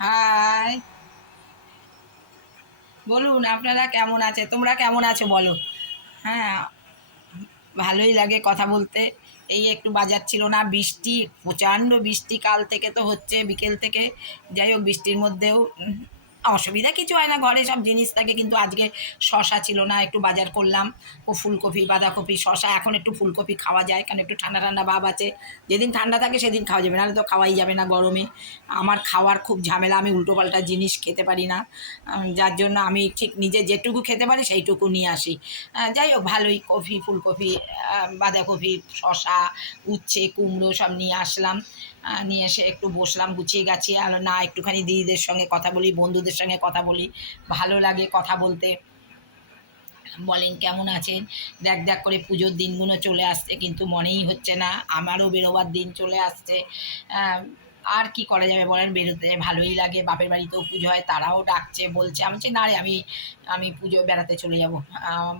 High. বলুন, আপনারা কেমন আছে? তোমরা কেমন আছো বলো? হ্যাঁ ভালোই লাগে কথা বলতে। এই একটু বাজার ছিল না, বৃষ্টি, প্রচণ্ড বৃষ্টি কাল থেকে তো হচ্ছে, বিকেল থেকে। যাই হোক, বৃষ্টির মধ্যেও অসুবিধা কিছু হয় না, ঘরে সব জিনিস থাকে, কিন্তু আজকে শশা ছিল না, একটু বাজার করলাম, ও ফুলকপি, বাঁধাকপি, শশা, এখন একটু ফুলকপি খাওয়া যায়, কারণ একটু ঠান্ডা ঠান্ডা ভাব আছে, যেদিন ঠান্ডা থাকে সেদিন খাওয়া যাবে, নাহলে তো খাওয়াই যাবে না গরমে, আমার খাওয়ার খুব ঝামেলা, আমি উল্টোপাল্টা জিনিস খেতে পারি না যার জন্য আমি ঠিক নিজে যেটুকু খেতে পারি সেইটুকু নিয়ে আসি যাই হোক, ভালোই, কফি, ফুলকপি বাঁধাকপি, শশা, উচ্ছে, কুমড়ো সব নিয়ে আসলাম নিয়ে এসে একটু বসলাম, গুছিয়ে গাছিয়ে, আর না, একটুখানি দিদিদের সঙ্গে কথা বলি, বন্ধুদের সঙ্গে কথা বলি, ভালো লাগে কথা বলতে। বলেন, কেমন আছেন? দেখ দেখ করে পুজোর দিনগুলো চলে আসছে, কিন্তু মনেই হচ্ছে না, আমারও বেরোবার দিন চলে আসছে। আর কি করা যাবে বলেন? বেরোতে ভালোই লাগে, বাপের বাড়িতেও পুজো হয়, তারাও ডাকছে, বলছে, আমি বলছি, না রে, আমি আমি পুজো, বেড়াতে চলে যাব।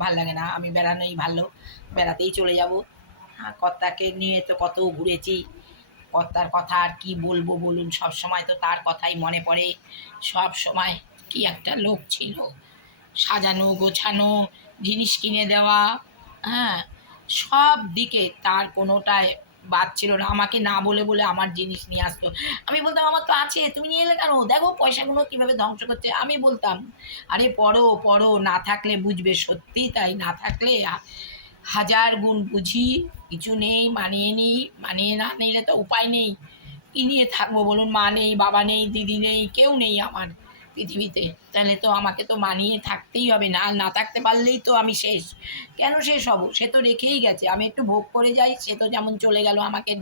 ভালো লাগে না, আমি বেড়ানোই ভালো, বেড়াতেই চলে যাব। কর্তাকে নিয়ে তো কত ঘুরেছি কর্তার কথা আর কি বলব বলুন? সব সময় তো তার কথাই মনে পড়ে। সব সময় কি একটা লোক ছিল। সাজানো, গোছানো, জিনিস কিনে দেওয়া হ্যাঁ? সব দিকে তার কোনোটায় বাদ ছিল না। আমাকে না বলে বলে আমার জিনিস নিয়ে আসতো। আমি বলতাম, আমার তো আছে, তুমি নিয়ে এলে কেন? দেখো পয়সাগুলো কীভাবে ধ্বংস করছে। আমি বলতাম, আরে পড়ো পড়ো, না থাকলে বুঝবে সত্যি তাই, না থাকলে হাজার গুণ বুঝি, কিছু নেই মানিয়ে নিই মানিয়ে না নিলে তো উপায় নেই। কী নিয়ে থাকব বলুন, মা নেই, বাবা নেই, দিদি নেই, কেউ নেই আমার পৃথিবীতে। তাহলে তো আমাকে তো মানিয়ে থাকতেই হবে, না না থাকতে পারলেই তো আমি শেষ। কেন শেষ হব? সে তো রেখেই গেছে। আমি একটু ভোগ করে যাই, সে তো যেমন চলে গেল, আমাকে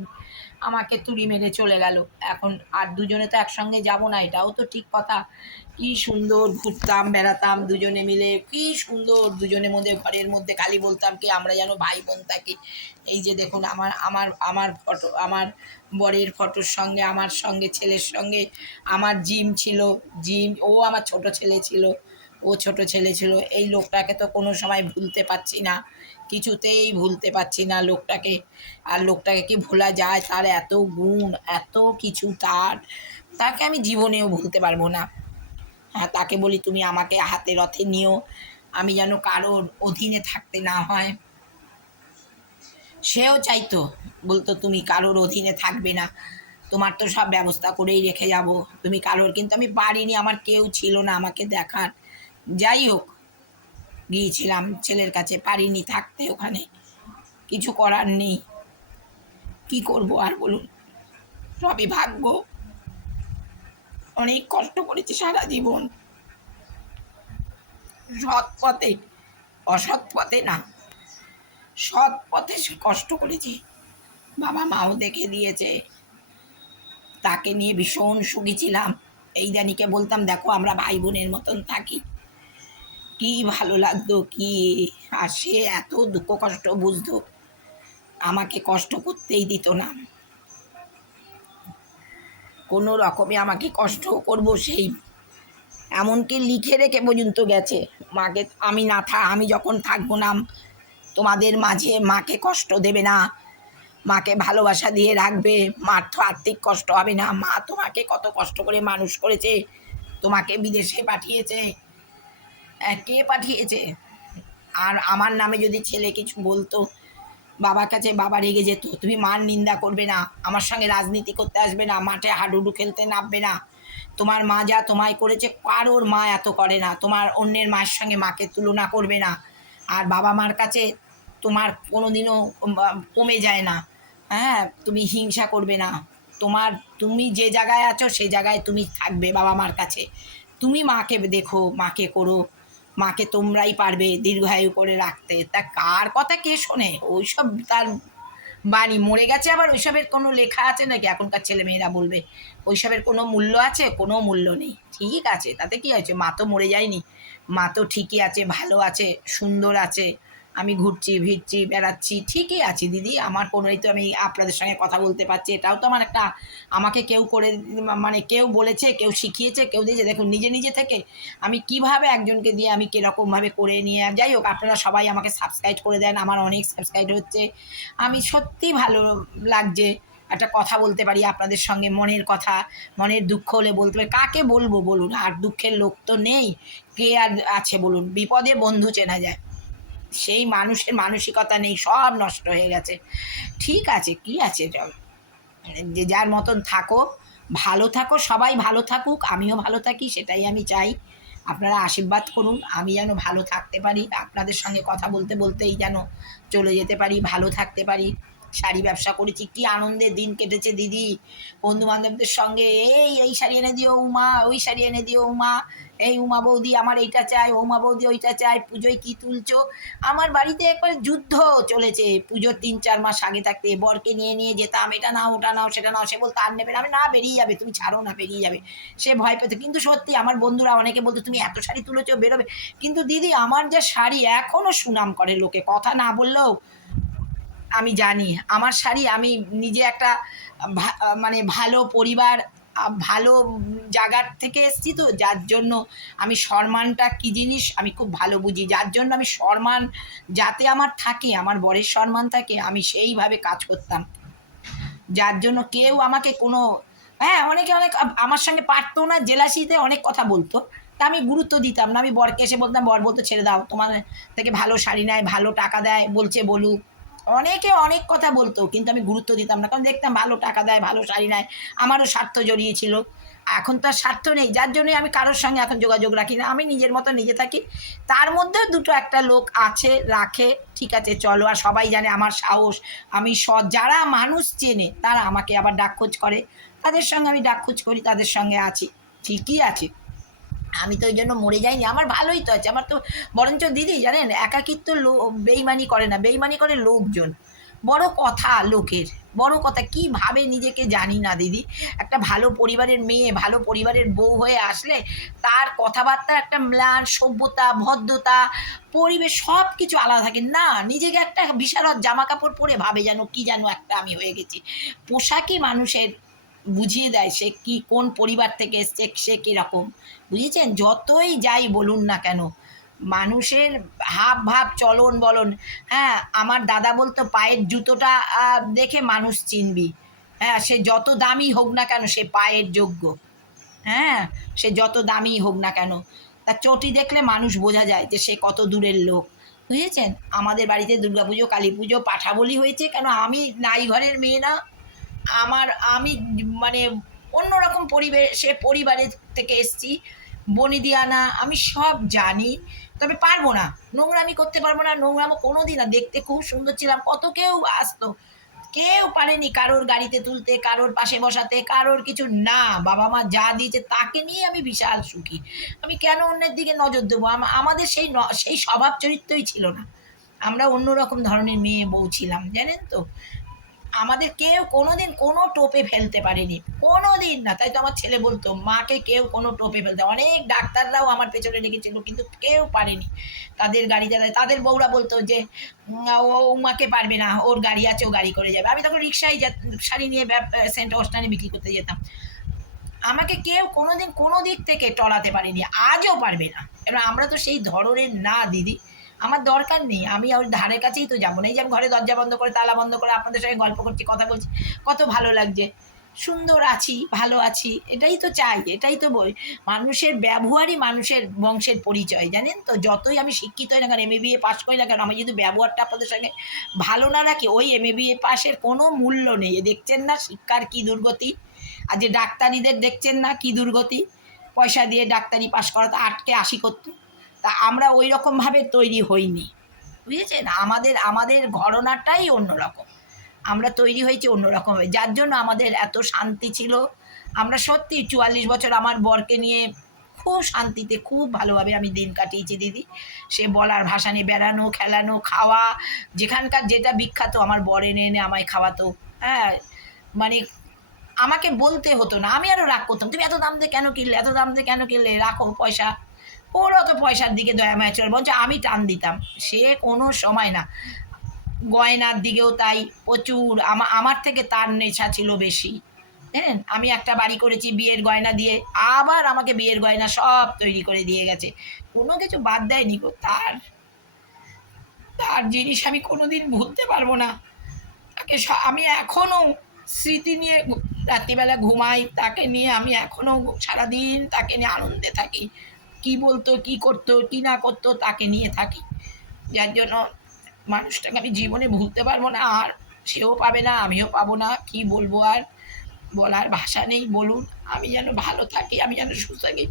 আমাকে তুড়ি মেরে চলে গেল। এখন আর দুজনে তো একসঙ্গে যাব না, এটাও তো ঠিক কথা। কি সুন্দর ঘুরতাম, বেড়াতাম দুজনে মিলে, কি সুন্দর দুজনের মধ্যে, ঘরের মধ্যে খালি বলতাম কি, আমরা যেন ভাই বোন থাকি। এই যে দেখুন, আমার আমার আমার ফটো, আমার বরের ফটোর সঙ্গে, আমার সঙ্গে, ছেলের সঙ্গে, আমার জিম ছিল, জিম, ও আমার ছোট ছেলে ছিল, ও ছোট ছেলে ছিল, এই লোকটাকে তো কোনো সময় ভুলতে পারছি না, কিছুতেই ভুলতে পারছি না লোকটাকে। আর লোকটাকে কি ভোলা যায়, তার এত গুণ, এত কিছু তার, তাকে আমি জীবনেও ভুলতে পারব না। তাকে বলি তুমি আমাকে হাতে রথে নিও। আমি যেন কারোর অধীনে থাকতে না হয়। সেও চাইতো, বলতো, তুমি কারোর অধীনে থাকবে না। তোমার তো সব ব্যবস্থা করেই রেখে যাব। তুমি কারোর, কিন্তু আমি পারিনি, আমার কেউ ছিল না আমাকে দেখার। যাই হোক, গিয়েছিলাম ছেলের কাছে, পারিনি থাকতে ওখানে। কিছু করার নেই। কি করব আর বলুন? সবই ভাগ্য। অনেক কষ্ট করেছি সারা জীবন। সৎ পথে, অসৎ পথে না। সৎ পথে কষ্ট করেছি। বাবা মাও দেখে দিয়েছে। তাকে নিয়ে ভীষণ সুখী ছিলাম। এই দানিকে বলতাম, দেখো, আমরা ভাই বোনের মতন থাকি। কি ভালো লাগতো, কি আর সে এত দুঃখ কষ্ট বুঝতো। আমাকে কষ্ট করতেই দিত না। কোনো রকমে আমাকে কষ্ট করব সেই। এমনকি লিখে রেখে পর্যন্ত গেছে। মাকে আমি না থা, আমি যখন থাকব না, তোমাদের মাঝে মাকে কষ্ট দেবে না। মাকে ভালোবাসা দিয়ে রাখবে। মার তো আর্থিক কষ্ট হবে না। মা তোমাকে কত কষ্ট করে মানুষ করেছে। তোমাকে বিদেশে পাঠিয়েছে। কে পাঠিয়েছে? আর আমার নামে যদি ছেলে কিছু বলতো বাবার কাছে বাবা রেগে যেত, তুমি মার নিন্দা করবে না, আমার সঙ্গে রাজনীতি করতে আসবে না, মাঠে হাডুডু খেলতে নামবে না। তোমার মা যা তোমায় করেছে কারোর মা এত করে না, তোমার অন্যের মায়ের সঙ্গে মাকে তুলনা করবে না। আর বাবা মার কাছে তোমার কোনো দিনও কমে যায় না। হ্যাঁ তুমি হিংসা করবে না। তোমার, তুমি যে জায়গায় আছো সেই জায়গায় তুমি থাকবে বাবা মার কাছে। তুমি মাকে দেখো, মাকে করো মাকে তোমরাই পারবে দীর্ঘায়ু করে রাখতে। তা কার কথা কে শোনে? ওইসব তার বাণী। মরে গেছে আবার ওইসবের কোনো লেখা আছে নাকি? এখনকার ছেলে মেয়েরা বলবে, ওইসবের কোনো মূল্য আছে? কোনো মূল্য নেই। ঠিক আছে, তাতে কি হয়েছে? মা তো মরে যায়নি। মা তো ঠিকই আছে, ভালো আছে, সুন্দর আছে। আমি ঘুরছি ভিড়ছি বেড়াচ্ছি, ঠিকই আছি দিদি। আমার কোনোই তো আমি আপনাদের সঙ্গে কথা বলতে পারছি, এটাও তো আমার একটা আমাকে কেউ করে মানে কেউ বলেছে, কেউ শিখিয়েছে, কেউ দিয়েছে। দেখুন, নিজে নিজে থেকে আমি কীভাবে একজনকে দিয়ে আমি কীরকমভাবে করে নিয়ে, যাই হোক, আপনারা সবাই আমাকে সাবস্ক্রাইব করে দেন, আমার অনেক সাবস্ক্রাইব হচ্ছে। আমি সত্যি ভালো লাগছে একটা কথা বলতে পারি আপনাদের সঙ্গে, মনের কথা, মনের দুঃখ হলে বলতে পারি। কাকে বলব বলুন? আর দুঃখের লোক তো নেই, কে আর আছে বলুন? বিপদে বন্ধু চেনা যায়। সেই মানুষের মানসিকতা নেই, সব নষ্ট হয়ে গেছে। ঠিক আছে, কি আছে? যে যার মতন থাকো, ভালো থাকো, সবাই ভালো থাকুক, আমিও ভালো থাকি, সেটাই আমি চাই। আপনারা আশীর্বাদ করুন, আমি যেন ভালো থাকতে পারি, আপনাদের সঙ্গে কথা বলতে বলতেই যেন চলে যেতে পারি, ভালো থাকতে পারি। শাড়ি ব্যবসা করেছি, কি আনন্দের দিন কেটেছে দিদি। বন্ধু বান্ধবদের সঙ্গে, এই এই শাড়ি এনে দিও উমা, ওই শাড়ি এনে দিও উমা, এই উমা বৌদি আমার এইটা চাই উমা বৌদি ওইটা চাই পুজোয় কি তুলছো? আমার বাড়িতে একবার যুদ্ধ চলেছে, পুজোর তিন চার মাস আগে থাকতে, বরকে নিয়ে নিয়ে যেতাম, এটা নাও, ওটা নাও, সেটা নাও। সে বলতো, আর নেবে না। আমি, না, বেরিয়ে যাবে, তুমি ছাড়ো না, বেরিয়ে যাবে। সে ভয় পেত, কিন্তু সত্যি আমার বন্ধুরা অনেকে বলতো, তুমি এত শাড়ি তুলেছো, বেরোবে। কিন্তু দিদি, আমার যে শাড়ি এখনও সুনাম করে লোকে, কথা না বললেও আমি জানি। আমার শাড়ি আমি নিজে একটা মানে ভালো পরিবার ভালো জায়গার থেকে এসেছি তো, যার জন্য আমি সম্মানটা কী জিনিস আমি খুব ভালো বুঝি। যার জন্য আমি সম্মান যাতে আমার থাকে, আমার বরের সম্মান থাকে, আমি সেইভাবে কাজ করতাম। যার জন্য কেউ আমাকে কোনো হ্যাঁ অনেকে অনেক আমার সঙ্গে পারতো না, জেলাসিতে অনেক কথা বলতো। তা আমি গুরুত্ব দিতাম না, আমি বরকে এসে বলতাম, বর বলতো ছেড়ে দাও, তোমার থেকে ভালো শাড়ি নেয়, ভালো টাকা দেয়, বলছে বলুক। অনেকে অনেক কথা বলতো, কিন্তু আমি গুরুত্ব দিতাম না। কারণ দেখতাম ভালো টাকা দেয়, ভালো শাড়ি নেয়, আমারও স্বার্থ জড়িয়েছিল। এখন তো আর স্বার্থ নেই, যার জন্যই আমি কারোর সঙ্গে এখন যোগাযোগ রাখি না। আমি নিজের মতো নিজে থাকি। তার মধ্যেও দুটো একটা লোক আছে, রাখে, ঠিক আছে, চলো। আর সবাই জানে আমার সাহস। আমি স যারা মানুষ চেনে, তারা আমাকে আবার ডাকখোঁজ করে। তাদের সঙ্গে আমি ডাকখোঁজ করি, তাদের সঙ্গে আছি। ঠিকই আছে। আমি তো ওই জন্য মরে যাইনি। আমার ভালোই তো আছে। আমার তো বরঞ্চ দিদি, জানেন, একাকিত্ব লো, বেইমানি করে না। বেইমানি করে লোকজন। বড় কথা লোকের। বড় কথা, কি ভাবে নিজেকে জানি না দিদি। একটা ভালো পরিবারের মেয়ে, ভালো পরিবারের বউ হয়ে আসলে তার কথাবার্তা, একটা ম্লান, সভ্যতা, ভদ্রতা, পরিবেশ সব কিছু আলাদা থাকে। না, নিজেকে একটা বিশারদ জামা কাপড় পরে ভাবে যেন কি যেন একটা আমি হয়ে গেছি। পোশাকই মানুষের বুঝিয়ে দেয় সে কি, কোন পরিবার থেকে এসছে, সে কীরকম। বুঝেছেন? যতই যাই বলুন না কেন, মানুষের হাব ভাব, চলন বলন হ্যাঁ আমার দাদা বলতো, পায়ের জুতোটা দেখে মানুষ চিনবি। হ্যাঁ সে যত দামি হোক না কেন, সে পায়ের যোগ্য। হ্যাঁ সে যত দামি হোক না কেন তার চটি দেখলে মানুষ বোঝা যায় যে সে কত দূরের লোক। বুঝেছেন? আমাদের বাড়িতে দুর্গাপুজো কালী পুজো পাঠাবলি হয়েছে কেন? আমি নাই ঘরের মেয়ে না। আমার, আমি অন্যরকম পরিবেশে পরিবারের থেকে এসছি। বনিদিয়ানা, আমি সব জানি। তবে পারব না। নোংরামি করতে পারব না। নোংরামো কোনো দিন না। দেখতে খুব সুন্দর ছিলাম। কত কেউ আসতো। কেউ পারেনি কারোর গাড়িতে তুলতে, কারোর পাশে বসাতে, কারোর কিছু না। বাবা মা যা দিয়েছে তাকে নিয়ে আমি বিশাল সুখী। আমি কেন অন্যের দিকে নজর দেবো? আমাদের সেই সেই স্বভাব চরিত্রই ছিল না। আমরা অন্যরকম ধরনের মেয়ে বউ ছিলাম। জানেন তো? আমাদের কেউ কোনোদিন কোনো টোপে ফেলতে পারেনি। কোনো দিন না। তাই তো আমার ছেলে বলতো, মাকে কেউ কোনো টোপে ফেলতে অনেক ডাক্তাররাও আমার পেছনে লেগেছিল, কিন্তু কেউ পারেনি তাদের গাড়ি চালায় তাদের বউরা বলতো যে ও উমাকে পারবে না, ওর গাড়ি আছে, ও গাড়ি করে যাবে। আমি তখন রিক্সায় শাড়ি নিয়ে সেন্ট অস্টানে বিক্রি করতে যেতাম। আমাকে কেউ কোনোদিন কোনো দিক থেকে টলাতে পারেনি, আজও পারবে না। এবার আমরা তো সেই ধরনের না, দিদি। আমার দরকার নেই, আমি ওর ধারের কাছেই তো যাব। না এই যে আমি ঘরে দরজা বন্ধ করে, তালা বন্ধ করে আপনাদের সঙ্গে গল্প করছি, কথা বলছি, কত ভালো লাগছে। সুন্দর আছি, ভালো আছি, এটাই তো চাই, এটাই তো বই। মানুষের ব্যবহারই মানুষের বংশের পরিচয়, জানেন তো? যতই আমি শিক্ষিত হই না কেন এম এ বিএ পাস করি না কেন আমি যদি ব্যবহারটা আপনাদের সঙ্গে ভালো না রাখি, ওই এম এ বিএ পাসের কোনো মূল্য নেই। দেখছেন না শিক্ষার কী দুর্গতি? আর যে ডাক্তারিদের দেখছেন না কি দুর্গতি? পয়সা দিয়ে ডাক্তারি পাশ করা তো আটকে আশি করতো তা আমরা ওই রকমভাবে তৈরি হইনি। বুঝেছেন? আমাদের আমাদের ঘরনাটাই অন্যরকম। আমরা তৈরি হয়েছি অন্যরকমভাবে যার জন্য আমাদের এত শান্তি ছিল। আমরা সত্যি চুয়াল্লিশ বছর আমার বরকে নিয়ে খুব শান্তিতে, খুব ভালোভাবে আমি দিন কাটিয়েছি দিদি। সে বলার ভাষা নিয়ে বেড়ানো, খেলানো, খাওয়া, যেখানকার যেটা বিখ্যাত আমার বর এনে এনে আমায় খাওয়াতো। হ্যাঁ মানে আমাকে বলতে হতো না। আমি আরও রাগ করতাম, তুমি এত দাম দিয়ে কেন কিনলে? এত দাম দিয়ে কেন কিনলে? রাখো পয়সা। ওর অত পয়সার দিকে দয়া মায়া চলে। বলছে আমি টান দিতাম। সে কোনো সময় না। গয়নার দিকেও তাই প্রচুর। আমা- আমার থেকে তার নেশা ছিল বেশি। হ্যাঁ? আমি একটা বাড়ি করেছি বিয়ের গয়না দিয়ে। আবার আমাকে বিয়ের গয়না সব তৈরি করে দিয়ে গেছে। কোনো কিছু বাদ দেয়নি গো। তার তার জিনিস আমি কোনোদিন ভুলতে পারব না। তাকে আমি এখনও স্মৃতি নিয়ে রাত্রিবেলা ঘুমাই। তাকে নিয়ে আমি এখনও সারাদিন তাকে নিয়ে আনন্দে থাকি। কি বলতো, কি করতো, কি না করতো তাকে নিয়ে থাকি। যার জন্য মানুষটাকে আমি জীবনে ভুলতে পারব না, আর সেও পাবে না, আমিও পাবো না। কি বলব আর বলার ভাষা নেই, বলুন। আমি যেন ভালো থাকি, আমি যেন সুস্থ থাকি,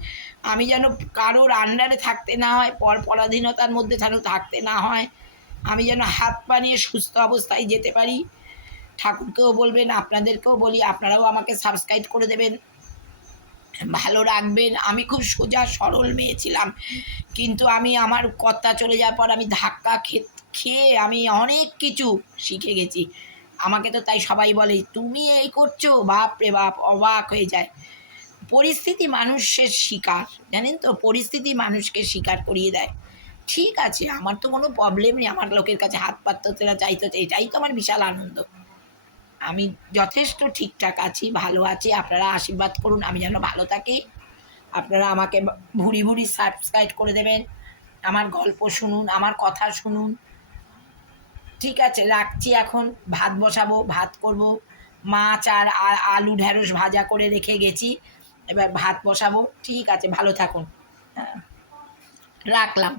আমি যেন কারোর আন্ডারে থাকতে না হয়, পর পরাধীনতার মধ্যে যেন থাকতে না হয়, আমি যেন হাত পা নিয়ে সুস্থ অবস্থায় যেতে পারি। ঠাকুরকেও বলবেন, আপনাদেরকেও বলি, আপনারাও আমাকে সাবস্ক্রাইব করে দেবেন। ভালো রাখবেন। আমি খুব সোজা সরল মেয়ে ছিলাম। কিন্তু আমি আমার কর্তা চলে যাওয়ার পর আমি ধাক্কা খেয়ে আমি অনেক কিছু শিখে গেছি। আমাকে তো তাই সবাই বলে, তুমি এই করছ, বাপ রে বাপ, অবাক হয়ে যায়। পরিস্থিতি মানুষের শিকার, জানেন তো? পরিস্থিতি মানুষকে শিকার করিয়ে দেয়। ঠিক আছে, আমার তো কোনো প্রবলেম নেই। আমার লোকের কাছে হাত পাততে না চাইতে এটাই তো আমার বিশাল আনন্দ। আমি যথেষ্ট ঠিকঠাক আছি, ভালো আছি। আপনারা আশীর্বাদ করুন, আমি যেন ভালো থাকি। আপনারা আমাকে ভুড়ি ভুড়ি সাবস্ক্রাইব করে দেবেন, আমার গল্প শুনুন, আমার কথা শুনুন। ঠিক আছে, রাখছি এখন। ভাত বসাবো, ভাত করব। মাছ আর আলু ঢ্যাঁড়স ভাজা করে রেখে গেছি। এবার ভাত বসাবো। ঠিক আছে, ভালো থাকুন। হ্যাঁ। রাখলাম।